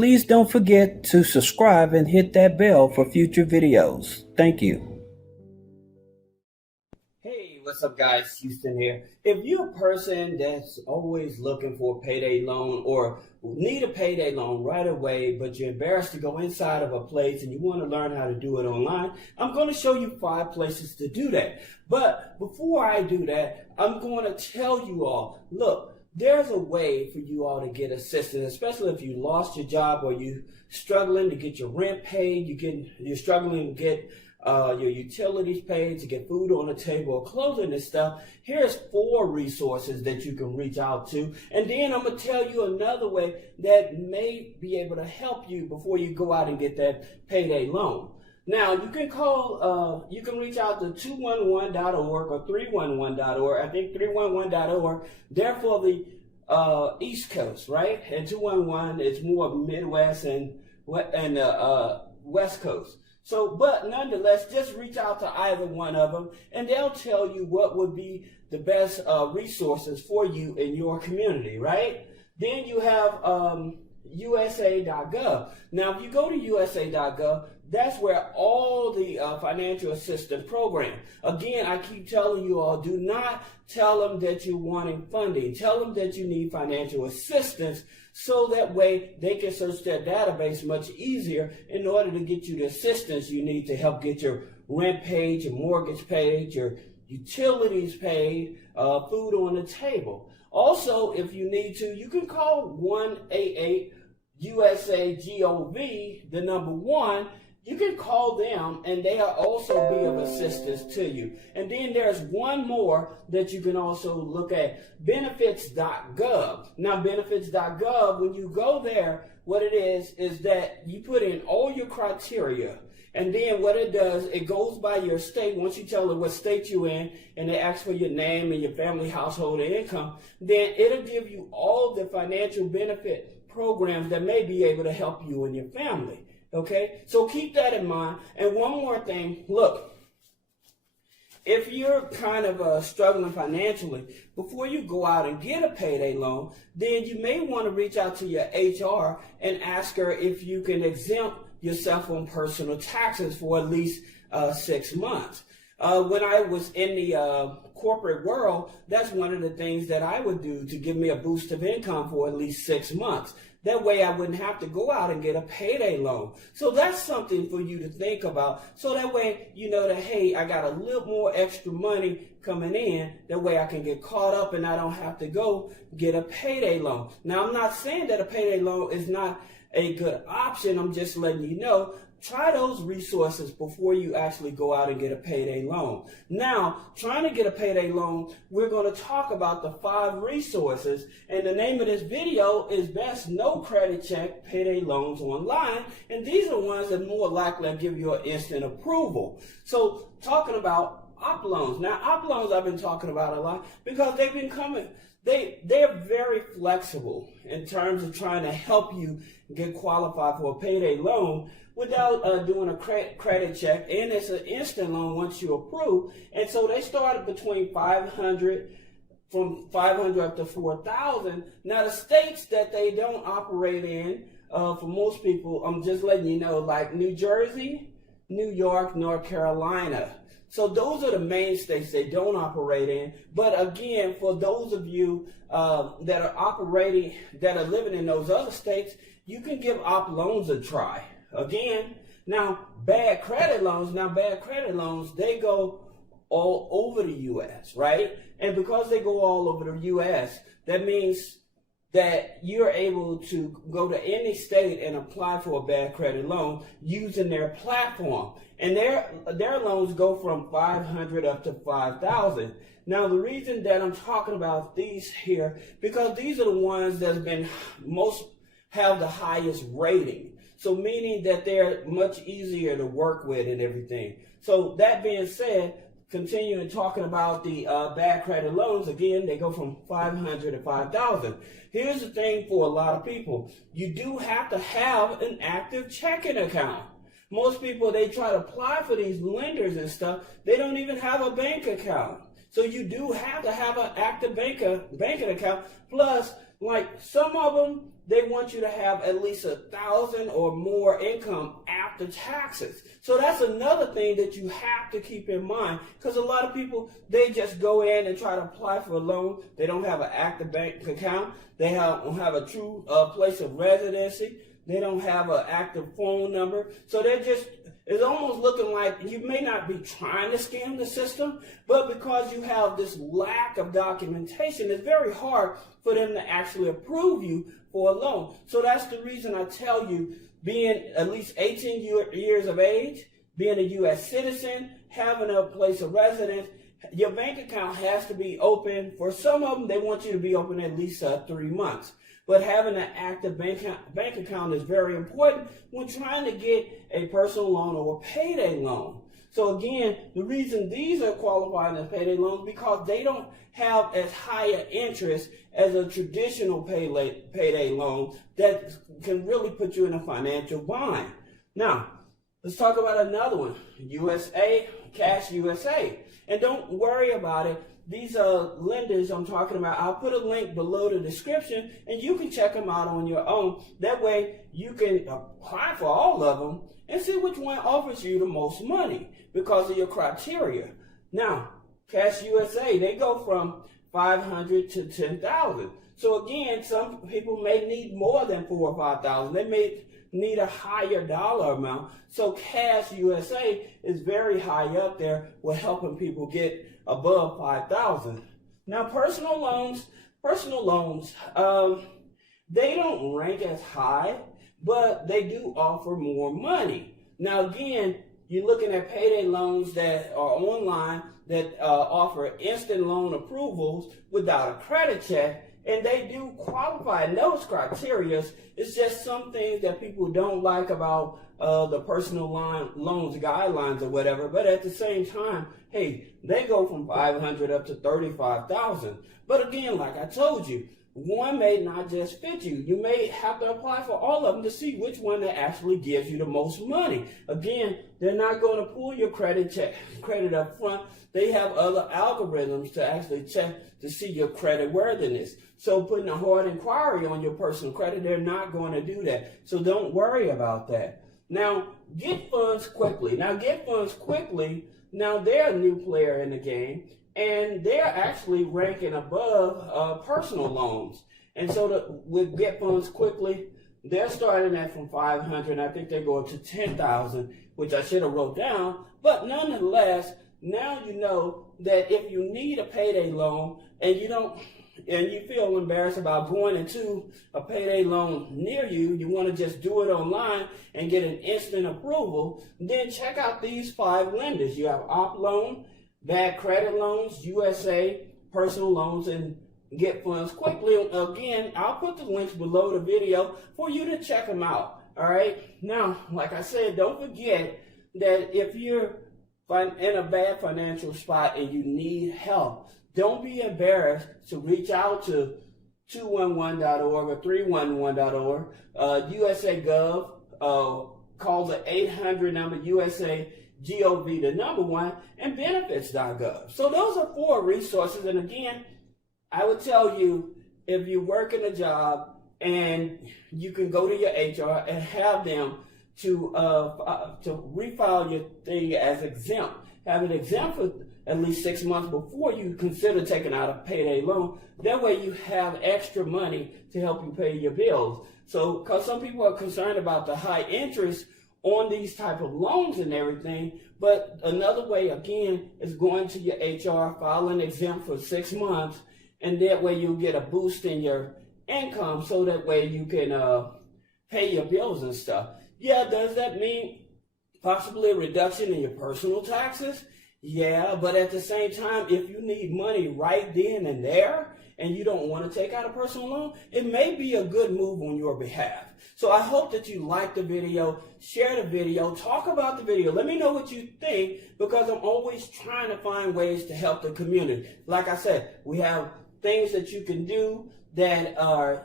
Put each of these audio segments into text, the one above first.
Please don't forget to subscribe and hit that bell for future videos. Thank you. Hey, what's up guys? Houston here. If you're a person that's always looking for a payday loan or need a payday loan right away, but you're embarrassed to go inside of a place and you want to learn how to do it online, I'm going to show you 5 places to do that. But before I do that, I'm going to tell you all, look, there's a way for you all to get assistance, especially if you lost your job or you struggling to get your rent paid, you're struggling to get your utilities paid, to get food on the table or clothing and stuff. Here's 4 resources that you can reach out to. And then I'm going to tell you another way that may be able to help you before you go out and get that payday loan. Now, you can call, you can reach out to 211.org or 311.org. I think 311.org. They're for the East Coast, right? And 211 is more Midwest and West Coast. So, but nonetheless, just reach out to either one of them, and they'll tell you what would be the best resources for you in your community, right? Then you have USA.gov. Now, if you go to USA.gov, that's where all the financial assistance program. Again, I keep telling you all, do not tell them that you're wanting funding. Tell them that you need financial assistance, so that way they can search their database much easier in order to get you the assistance you need to help get your rent paid, your mortgage paid, your utilities paid, food on the table. Also, if you need to, you can call 1-88-USA-GOV, the number 1. You can call them and they'll also be of assistance to you. And then there's one more that you can also look at, benefits.gov. Now, benefits.gov, when you go there, what it is that you put in all your criteria. And then what it does, it goes by your state. Once you tell it what state you're in, and they ask for your name and your family household and income, then it'll give you all the financial benefit programs that may be able to help you and your family. Okay, so keep that in mind. And one more thing, look, if you're kind of struggling financially, before you go out and get a payday loan, then you may want to reach out to your HR and ask her if you can exempt yourself on personal taxes for at least 6 months. When I was in the corporate world, that's one of the things that I would do to give me a boost of income for at least 6 months. That way I wouldn't have to go out and get a payday loan. So that's something for you to think about. So that way you know that, hey, I got a little more extra money coming in. That way I can get caught up and I don't have to go get a payday loan. Now, I'm not saying that a payday loan is not a good option. I'm just letting you know, try those resources before you actually go out and get a payday loan. Now, trying to get a payday loan, we're going to talk about the 5 resources. And the name of this video is Best No Credit Check Payday Loans Online. And these are the ones that more likely to give you an instant approval. So talking about op loans. Now, op loans I've been talking about a lot because they've been coming. They're very flexible in terms of trying to help you get qualified for a payday loan without doing a credit check, and it's an instant loan once you approve. And so they started between 500, from 500 up to 4,000. Now the states that they don't operate in, for most people, I'm just letting you know, like New Jersey, New York, North Carolina. So those are the main states they don't operate in. But again, for those of you that are operating, that are living in those other states, you can give op loans a try. Again, now bad credit loans, they go all over the U.S., right? And because they go all over the U.S., that means that you're able to go to any state and apply for a bad credit loan using their platform. And their loans go from 500 up to 5,000. Now, the reason that I'm talking about these here, because these are the ones that's been have the highest rating. So meaning that they're much easier to work with and everything. So that being said, continuing talking about the bad credit loans, again, they go from 500 to 5,000. Here's the thing for a lot of people. You do have to have an active checking account. Most people, they try to apply for these lenders and stuff. They don't even have a bank account. So you do have to have an active banking account. Plus, Like some of them, they want you to have at least 1,000 or more income after taxes. So that's another thing that you have to keep in mind, because a lot of people, they just go in and try to apply for a loan. They don't have an active bank account. They don't have a true place of residency. They don't have an active phone number. So they're just, it's almost looking like you may not be trying to scam the system, but because you have this lack of documentation, it's very hard for them to actually approve you for a loan. So that's the reason I tell you, being at least 18 years of age, being a U.S. citizen, having a place of residence, your bank account has to be open. For some of them, they want you to be open at least 3 months. But having an active bank account is very important when trying to get a personal loan or a payday loan. So again, the reason these are qualifying as payday loans because they don't have as high an interest as a traditional payday loan that can really put you in a financial bind. Now, let's talk about another one, USA, Cash USA. And don't worry about it. These lenders I'm talking about, I'll put a link below the description and you can check them out on your own. That way you can apply for all of them and see which one offers you the most money because of your criteria. Now, Cash USA, they go from 500 to 10,000. So again, some people may need more than 4,000 or 5,000. They may need a higher dollar amount. So Cash USA is very high up there with helping people get above 5,000. Now, personal loans, they don't rank as high, but they do offer more money. Now, again, you're looking at payday loans that are online that offer instant loan approvals without a credit check, and they do qualify in those criteria. It's just some things that people don't like about the personal loans guidelines or whatever, but at the same time, hey, they go from 500 up to 35,000. But again, like I told you, one may not just fit you. You may have to apply for all of them to see which one that actually gives you the most money. Again, they're not going to pull your credit up front. They have other algorithms to actually check to see your credit worthiness. So putting a hard inquiry on your personal credit, they're not going to do that. So don't worry about that. Now, Get Funds Quickly. Now they're a new player in the game, and they're actually ranking above personal loans. And so with Get Funds Quickly, they're starting at from 500, and I think they go up to 10,000, which I should have wrote down. But nonetheless, now you know that if you need a payday loan and you feel embarrassed about going into a payday loan near you, you want to just do it online and get an instant approval, then check out these 5 lenders. You have OpLoan, Bad Credit Loans, USA, Personal Loans, and Get Funds Quickly. Again, I'll put the links below the video for you to check them out. All right. Now, like I said, don't forget that if you're in a bad financial spot and you need help, don't be embarrassed to reach out to 211.org or 311.org, USA Gov, call the 800 number, USA GOV, the number 1, and benefits.gov. So those are 4 resources. And again, I would tell you, if you work in a job and you can go to your HR and have them to refile your thing as exempt, have it exempt for at least 6 months before you consider taking out a payday loan. That way you have extra money to help you pay your bills. So, because some people are concerned about the high interest on these type of loans and everything, but another way, again, is going to your HR, filing exempt for 6 months, and that way you'll get a boost in your income, so that way you can pay your bills and stuff. Yeah, does that mean possibly a reduction in your personal taxes? Yeah, but at the same time, if you need money right then and there and you don't want to take out a personal loan, it may be a good move on your behalf. So I hope that you like the video, share the video, talk about the video. Let me know what you think, because I'm always trying to find ways to help the community. Like I said, we have things that you can do that are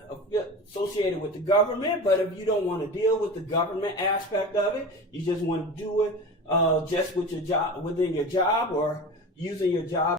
associated with the government, but if you don't want to deal with the government aspect of it, you just want to do it just with your job, within your job, or using your job